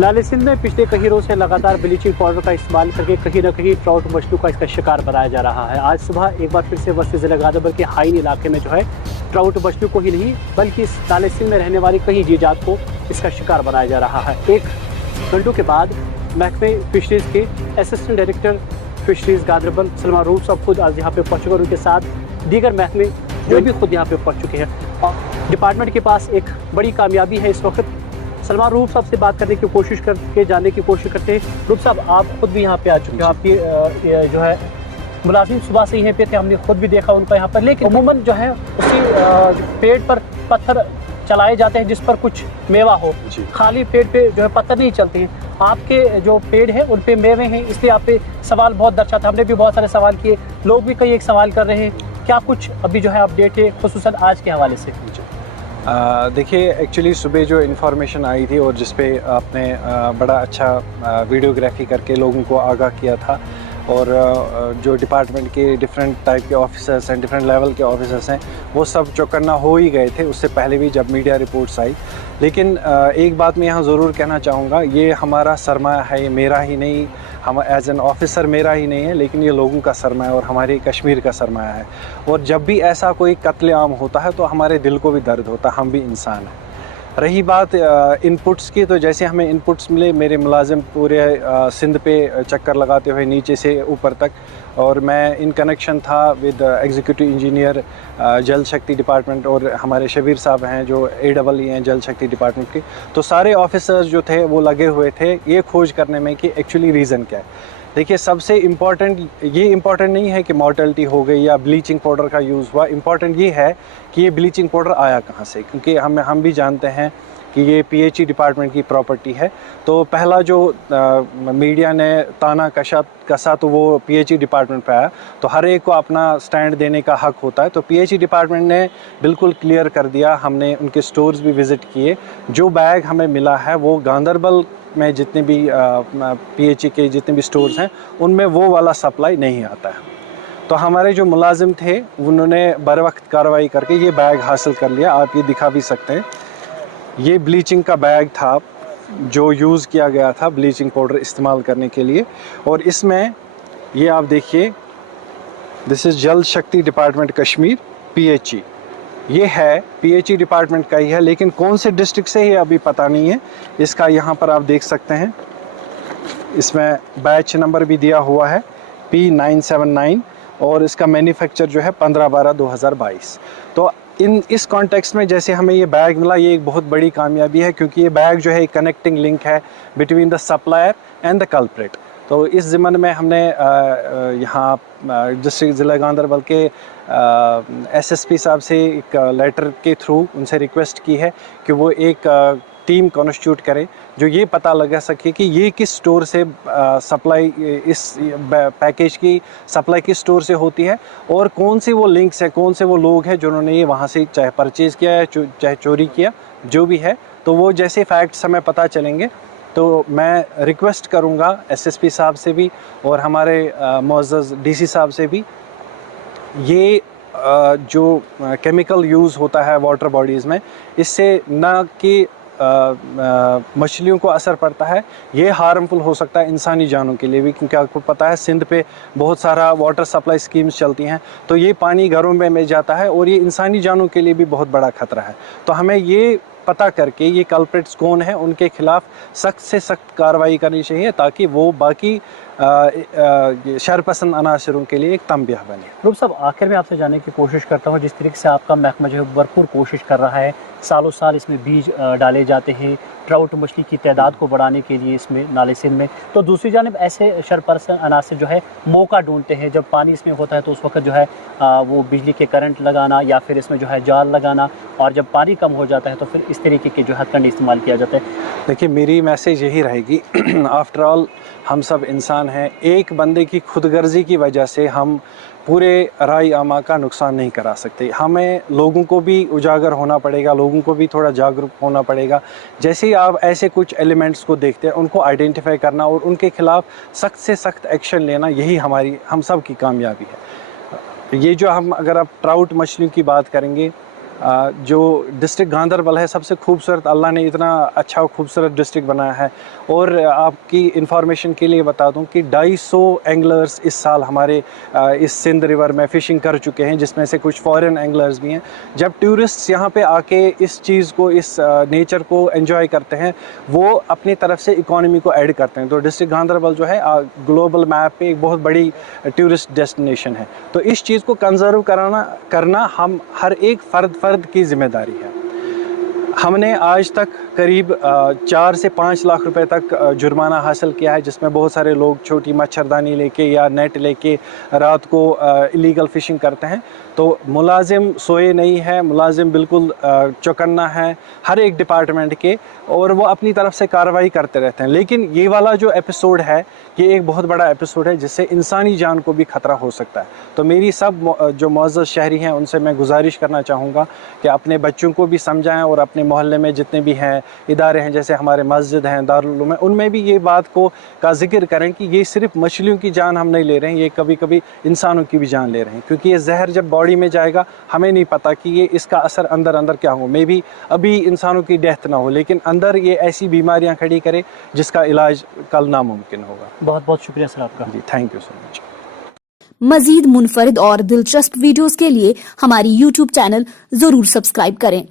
नाले सिंध में पिछले कई रोज से लगातार ब्लीचिंग पाउडर का इस्तेमाल करके कहीं न कहीं ट्राउट मछलियों का इसका शिकार बनाया जा रहा है। आज सुबह एक बार फिर से वस्ती जिला गांधरबल के हाइन इलाके में जो है ट्राउट मछलियों को ही नहीं बल्कि इस नाले सिंध में रहने वाली कई जीवजात को इसका शिकार बनाया जा रहा है। एक घंटों के बाद महकमे फिशरीज के assistant director fisheries Ganderbal Salman roof साहब खुद आज यहाँ पे पहुँच चुके, उनके साथ दीगर महकमे जो भी खुद यहाँ पे पहुँच चुके हैं और डिपार्टमेंट के पास एक बड़ी कामयाबी है। इस वक्त सलमान रूफ साहब से बात करने की कोशिश करके जानने की कोशिश करते हैं। रूफ साहब, आप खुद भी यहाँ पे आ चुके हैं, आपकी जो है मुलाजिम सुबह से यहीं पे थे, हमने खुद भी देखा उनको यहाँ पर, लेकिन अमूमन जो है उसी पेड़ पर पत्थर चलाए जाते हैं जिस पर कुछ मेवा हो, खाली पेड़ पे जो है पत्थर नहीं चलते हैं। आपके जो पेड़ है उन पे मेवे हैं, इसलिए आप पे सवाल बहुत दर्शा था, हमने भी बहुत सारे सवाल किए, लोग भी कई एक सवाल कर रहे हैं। क्या कुछ अभी जो है अपडेट है खुसूसन आज के हवाले से? देखिए, एक्चुअली सुबह जो इन्फॉर्मेशन आई थी और जिस पे आपने बड़ा अच्छा वीडियोग्राफी करके लोगों को आगाह किया था और जो डिपार्टमेंट के डिफरेंट टाइप के ऑफिसर्स हैं, डिफरेंट लेवल के ऑफिसर्स हैं, वो सब चौकन्ना हो ही गए थे उससे पहले भी जब मीडिया रिपोर्ट्स आई। लेकिन एक बात मैं यहाँ ज़रूर कहना चाहूँगा, ये हमारा सरमाया है, ये मेरा ही नहीं, हम एज एन ऑफिसर मेरा ही नहीं है, लेकिन ये लोगों का सरमाया और हमारे कश्मीर का सरमाया है। और जब भी ऐसा कोई कत्लेआम होता है तो हमारे दिल को भी दर्द होता है, हम भी इंसान हैं। रही बात इनपुट्स की, तो जैसे हमें इनपुट्स मिले, मेरे मुलाजिम पूरे सिंध पे चक्कर लगाते हुए नीचे से ऊपर तक, और मैं इन कनेक्शन था विद एग्जीक्यूटिव इंजीनियर जल शक्ति डिपार्टमेंट और हमारे शबीर साहब हैं जो AEE हैं जल शक्ति डिपार्टमेंट के। तो सारे ऑफिसर्स जो थे वो लगे हुए थे ये खोज करने में कि एक्चुअली रीज़न क्या है। देखिए, सबसे इम्पॉर्टेंट ये इम्पॉर्टेंट नहीं है कि मॉर्टेलिटी हो गई या ब्लीचिंग पाउडर का यूज़ हुआ, इम्पॉर्टेंट ये है कि ये ब्लीचिंग पाउडर आया कहाँ से, क्योंकि हम भी जानते हैं कि ये PHE डिपार्टमेंट की प्रॉपर्टी है। तो पहला जो मीडिया ने ताना कसा तो वो PHE डिपार्टमेंट पे आया, तो हर एक को अपना स्टैंड देने का हक होता है। तो PHE डिपार्टमेंट ने बिल्कुल क्लियर कर दिया, हमने उनके स्टोर्स भी विज़िट किए, जो बैग हमें मिला है वो गांधरबल में जितने भी PHE के जितने भी स्टोर्स हैं उनमें वो वाला सप्लाई नहीं आता है। तो हमारे जो मुलाजिम थे उन्होंने बर वक्त कार्रवाई करके ये बैग हासिल कर लिया। आप ये दिखा भी सकते हैं, ये ब्लीचिंग का बैग था जो यूज़ किया गया था ब्लीचिंग पाउडर इस्तेमाल करने के लिए। और इसमें ये आप देखिए, दिस इज़ जल शक्ति डिपार्टमेंट कश्मीर PHE, ये है PHE डिपार्टमेंट का ही है, लेकिन कौन से डिस्ट्रिक्ट से है अभी पता नहीं है। इसका यहाँ पर आप देख सकते हैं, इसमें बैच नंबर भी दिया हुआ है P979 और इसका मैन्युफैक्चर जो है 15/12/2022। तो इस कॉन्टेक्स्ट में जैसे हमें ये बैग मिला, ये एक बहुत बड़ी कामयाबी है, क्योंकि ये बैग जो है एक कनेक्टिंग लिंक है between the supplier and the culprit. तो इस ज़िम्मन में हमने यहाँ डिस्ट्रिक्ट ज़िला गांधरबल के SSP साहब से एक लेटर के थ्रू उनसे रिक्वेस्ट की है कि वो एक टीम कॉन्स्टिट्यूट करें जो ये पता लगा सके कि ये किस स्टोर से सप्लाई, इस पैकेज की सप्लाई किस स्टोर से होती है और कौन से वो लिंक्स है, कौन से वो लोग हैं जिन्होंने ये वहाँ से चाहे परचेज़ किया है चाहे चोरी किया, जो भी है। तो वो जैसे फैक्ट्स हमें पता चलेंगे तो मैं रिक्वेस्ट करूँगा SSP साहब से भी और हमारे मुअज़्ज़ज़ DC साहब से भी, ये जो केमिकल यूज़ होता है वाटर बॉडीज़ में, इससे ना कि मछलियों को असर पड़ता है, ये हार्मफुल हो सकता है इंसानी जानों के लिए भी, क्योंकि आपको पता है सिंध पे बहुत सारा वाटर सप्लाई स्कीम्स चलती हैं, तो ये पानी घरों में जाता है और ये इंसानी जानों के लिए भी बहुत बड़ा खतरा है। तो हमें ये पता करके ये कल्प्रिट्स कौन है, उनके खिलाफ सख्त से सख्त कार्रवाई करनी चाहिए ताकि वो बाकी शरपसंद अनासरों के लिए एक तंबिया बने। रूप साहब, आखिर में आपसे जानने की कोशिश करता हूँ, जिस तरीके से आपका महकमा जो है भरपूर कोशिश कर रहा है, सालों साल इसमें बीज डाले जाते हैं ट्राउट मछली की तादाद को बढ़ाने के लिए इसमें नाले सिंध में, तो दूसरी जानिब ऐसे शरपसंद अनासर जो है मौका ढूंढते हैं, जब पानी इसमें होता है तो उस वक्त जो है वो बिजली के करंट लगाना या फिर इसमें जो है जाल लगाना, और जब पानी कम हो जाता है तो फिर इस तरीके के जो हथकंडे इस्तेमाल किया जाता है। देखिए, मेरी मैसेज यही रहेगी, आफ्टर ऑल हम सब इंसान हैं, एक बंदे की खुदगर्जी की वजह से हम पूरे राय आमा का नुकसान नहीं करा सकते। हमें लोगों को भी उजागर होना पड़ेगा, लोगों को भी थोड़ा जागरूक होना पड़ेगा। जैसे ही आप ऐसे कुछ एलिमेंट्स को देखते हैं उनको आइडेंटिफाई करना और उनके खिलाफ सख्त से सख्त एक्शन लेना, यही हम सब की कामयाबी है। ये जो हम अगर आप ट्राउट मछलियों की बात करेंगे जो डिस्ट्रिक्ट गांदरबल है सबसे खूबसूरत, अल्लाह ने इतना अच्छा और खूबसूरत डिस्ट्रिक्ट बनाया है। और आपकी इंफॉर्मेशन के लिए बता दूं कि 250 एंगलर्स इस साल हमारे इस सिंध रिवर में फ़िशिंग कर चुके हैं, जिसमें से कुछ फॉरेन एंगलर्स भी हैं। जब टूरिस्ट्स यहाँ पे आके इस चीज़ को, इस नेचर को एंजॉय करते हैं, वो अपनी तरफ से इकोनॉमी को ऐड करते हैं। तो डिस्ट्रिक्ट गांदरबल जो है ग्लोबल मैप पे एक बहुत बड़ी टूरिस्ट डेस्टिनेशन है। तो इस चीज़ को कंजर्व करना हम हर एक फ़र्द की ज़िम्मेदारी है। हमने आज तक करीब 4 से 5 लाख रुपए तक जुर्माना हासिल किया है, जिसमें बहुत सारे लोग छोटी मच्छरदानी लेके या नेट लेके रात को इलीगल फ़िशिंग करते हैं। तो मुलाजिम सोए नहीं है, मुलाजिम बिल्कुल चौकन्ना है हर एक डिपार्टमेंट के, और वो अपनी तरफ से कार्रवाई करते रहते हैं। लेकिन ये वाला जो एपिसोड है, ये एक बहुत बड़ा एपिसोड है जिससे इंसानी जान को भी ख़तरा हो सकता है। तो मेरी सब जो मुअज़्ज़ज़ शहरी हैं उनसे मैं गुजारिश करना चाहूँगा कि अपने बच्चों को भी समझाएं, और अपने मोहल्ले में जितने भी हैं इदारे हैं, जैसे हमारे मस्जिद हैं, दारुल उलूम है, उनमें भी ये बात का जिक्र करें कि ये सिर्फ मछलियों की जान हम नहीं ले रहे हैं, ये कभी कभी इंसानों की भी जान ले रहे हैं। क्योंकि ये जहर जब बॉडी में जाएगा, हमें नहीं पता कि ये इसका असर अंदर क्या हो। मे बी अभी इंसानों की डेथ ना हो, लेकिन अंदर ये ऐसी बीमारियां खड़ी करे जिसका इलाज कल नामुमकिन होगा। बहुत बहुत शुक्रिया सर आपका। जी, थैंक यू सो मच। मजीद मुनफरिद और दिलचस्प वीडियोस के लिए हमारी YouTube चैनल जरूर सब्सक्राइब करें।